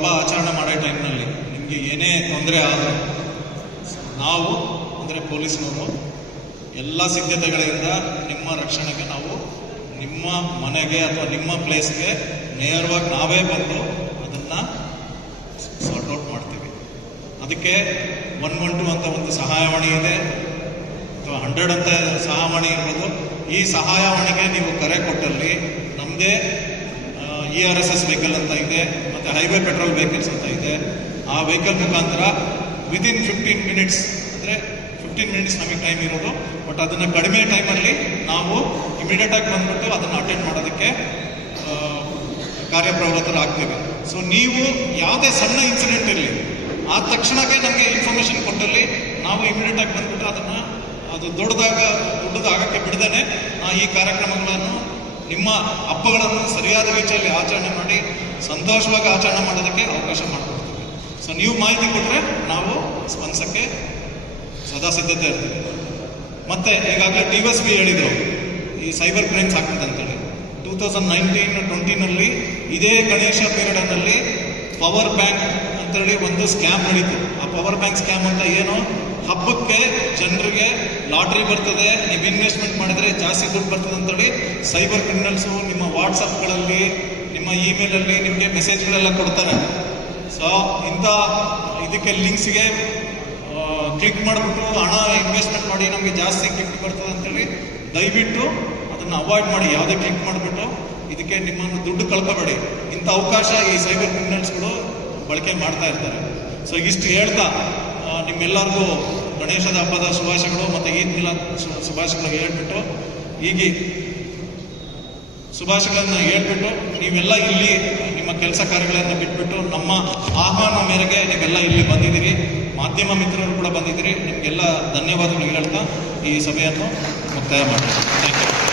ಹಬ್ಬ ಆಚರಣೆ ಮಾಡೋ ಟೈಮ್ನಲ್ಲಿ ನಿಮಗೆ ಏನೇ ತೊಂದರೆ ಆದರೂ ನಾವು ಅಂದರೆ ಪೊಲೀಸ್ನವರು ಎಲ್ಲ ಸಿದ್ಧತೆಗಳಿಂದ ನಿಮ್ಮ ರಕ್ಷಣೆಗೆ ನಾವು ನಿಮ್ಮ ಮನೆಗೆ ಅಥವಾ ನಿಮ್ಮ ಪ್ಲೇಸ್ಗೆ ನೇರವಾಗಿ ನಾವೇ ಬಂದು ಅದನ್ನು ಸಾರ್ಟ್ ಔಟ್ ಮಾಡ್ತೀವಿ. ಅದಕ್ಕೆ 112 ಅಂತ ಒಂದು ಸಹಾಯವಾಣಿ ಇದೆ, ಅಥವಾ 100 ಅಂತ ಸಹಾಯವಾಣಿ ಇರ್ಬೋದು. ಈ ಸಹಾಯವಾಣಿಗೆ ನೀವು ಕರೆ ಕೊಟ್ಟಲ್ಲಿ ನಮ್ಮದೇ ERSS ವೆಹಿಕಲ್ ಅಂತ ಇದೆ, ಮತ್ತು ಹೈವೇ ಪೆಟ್ರೋಲ್ ವೆಹಿಕಲ್ಸ್ ಅಂತ ಇದೆ. ಆ ವೆಹಿಕಲ್ ಮುಖಾಂತರ ವಿದಿನ್ 15 ಮಿನಿಟ್ಸ್, ಅಂದರೆ 15 ಮಿನಿಟ್ಸ್ ನಮಗೆ ಟೈಮ್ ಇರೋದು, ಬಟ್ ಅದನ್ನು ಕಡಿಮೆ ಟೈಮಲ್ಲಿ ನಾವು ಇಮಿಡಿಯೇಟಾಗಿ ಬಂದ್ಬಿಟ್ಟು ಅದನ್ನು ಅಟೆಂಡ್ ಮಾಡೋದಕ್ಕೆ ಕಾರ್ಯಪ್ರವೃತ್ತರಾಗ್ತೀವಿ. ಸೊ ನೀವು ಯಾವುದೇ ಸಣ್ಣ ಇನ್ಸಿಡೆಂಟ್ ಇರಲಿ, ಆದ ತಕ್ಷಣಕ್ಕೆ ನಮಗೆ ಇನ್ಫಾರ್ಮೇಷನ್ ಕೊಟ್ಟಲ್ಲಿ ನಾವು ಇಮಿಡಿಯೇಟಾಗಿ ಬಂದ್ಬಿಟ್ಟು ಅದು ದೊಡ್ಡದಾಗಕ್ಕೆ ಬಿಡದೇನೆ ಈ ಕಾರ್ಯಕ್ರಮಗಳನ್ನು, ನಿಮ್ಮ ಹಬ್ಬಗಳನ್ನು ಸರಿಯಾದ ರೀತಿಯಲ್ಲಿ ಆಚರಣೆ ಮಾಡಿ ಸಂತೋಷವಾಗಿ ಆಚರಣೆ ಮಾಡೋದಕ್ಕೆ ಅವಕಾಶ ಮಾಡಿಕೊಡ್ತೀವಿ. ಸೊ ನೀವು ಮಾಹಿತಿ ಕೊಟ್ಟರೆ ನಾವು ಸ್ಪಂದಿಸೋಕ್ಕೆ ಸದಾ ಸಿದ್ಧತೆ ಇರ್ತೀವಿ. ಮತ್ತು ಈಗಾಗಲೇ DSP ಹೇಳಿದರು ಈ ಸೈಬರ್ ಕ್ರೈಮ್ಸ್ ಆಗ್ತದೆ ಅಂತೇಳಿ. 2019-20 ಇದೇ ಗಣೇಶ ಪೀರಿಯಡ್ನಲ್ಲಿ ಪವರ್ ಬ್ಯಾಂಕ್ ಅಂತೇಳಿ ಒಂದು ಸ್ಕ್ಯಾಮ್ ನಡೀತು. ಆ ಪವರ್ ಬ್ಯಾಂಕ್ ಸ್ಕ್ಯಾಮ್ ಅಂತ ಏನು, ಹಬ್ಬಕ್ಕೆ ಜನರಿಗೆ ಲಾಟ್ರಿ ಬರ್ತದೆ, ನೀವು ಇನ್ವೆಸ್ಟ್ಮೆಂಟ್ ಮಾಡಿದರೆ ಜಾಸ್ತಿ ದುಡ್ಡು ಬರ್ತದೆ ಅಂತೇಳಿ ಸೈಬರ್ ಕ್ರಿಮಿನಲ್ಸು ನಿಮ್ಮ ವಾಟ್ಸಪ್ಗಳಲ್ಲಿ, ನಿಮ್ಮ ಇಮೇಲಲ್ಲಿ ನಿಮಗೆ ಮೆಸೇಜ್ಗಳೆಲ್ಲ ಕೊಡ್ತಾರೆ. ಸೊ ಇಂಥ ಇದಕ್ಕೆ ಲಿಂಕ್ಸ್ಗೆ ಕ್ಲಿಕ್ ಮಾಡಿಬಿಟ್ಟು ಹಣ ಇನ್ವೆಸ್ಟ್ಮೆಂಟ್ ಮಾಡಿ ನಮಗೆ ಜಾಸ್ತಿ ಗಿಫ್ಟ್ ಬರ್ತದೆ ಅಂತೇಳಿ ದಯವಿಟ್ಟು ಅದನ್ನು ಅವಾಯ್ಡ್ ಮಾಡಿ. ಯಾವುದೇ ಕ್ಲಿಕ್ ಮಾಡಿಬಿಟ್ಟು ಇದಕ್ಕೆ ನಿಮ್ಮನ್ನು ದುಡ್ಡು ಕಳ್ಕೊಬೇಡಿ. ಇಂಥ ಅವಕಾಶ ಈ ಸೈಬರ್ ಕ್ರಿಮಿನಲ್ಸ್ಗಳು ಬಳಕೆ ಮಾಡ್ತಾ ಇರ್ತಾರೆ. ಸೊ ಇಷ್ಟು ಹೇಳ್ತಾ ನಿಮ್ಮೆಲ್ಲರಿಗೂ ಗಣೇಶದ ಹಬ್ಬದ ಶುಭಾಶಯಗಳು ಮತ್ತು ಈದ್ ಮಿಲಾದ್ ಶುಭಾಶಯಗಳು ಹೇಳ್ಬಿಟ್ಟು, ಶುಭಾಶಯಗಳನ್ನು ಹೇಳ್ಬಿಟ್ಟು ನೀವೆಲ್ಲ ಇಲ್ಲಿ ನಿಮ್ಮ ಕೆಲಸ ಕಾರ್ಯಗಳನ್ನು ಬಿಟ್ಬಿಟ್ಟು ನಮ್ಮ ಆಹ್ವಾನ ಮೇರೆಗೆ ನೀವೆಲ್ಲ ಇಲ್ಲಿ ಬಂದಿದ್ದೀರಿ, ಮಾಧ್ಯಮ ಮಿತ್ರರು ಕೂಡ ಬಂದಿದ್ದೀರಿ. ನಿಮಗೆಲ್ಲ ಧನ್ಯವಾದಗಳು ಹೇಳ್ತಾ ಈ ಸಭೆಯನ್ನು ಮುಕ್ತಾಯ ಮಾಡ್ತೀನಿ. Thank you.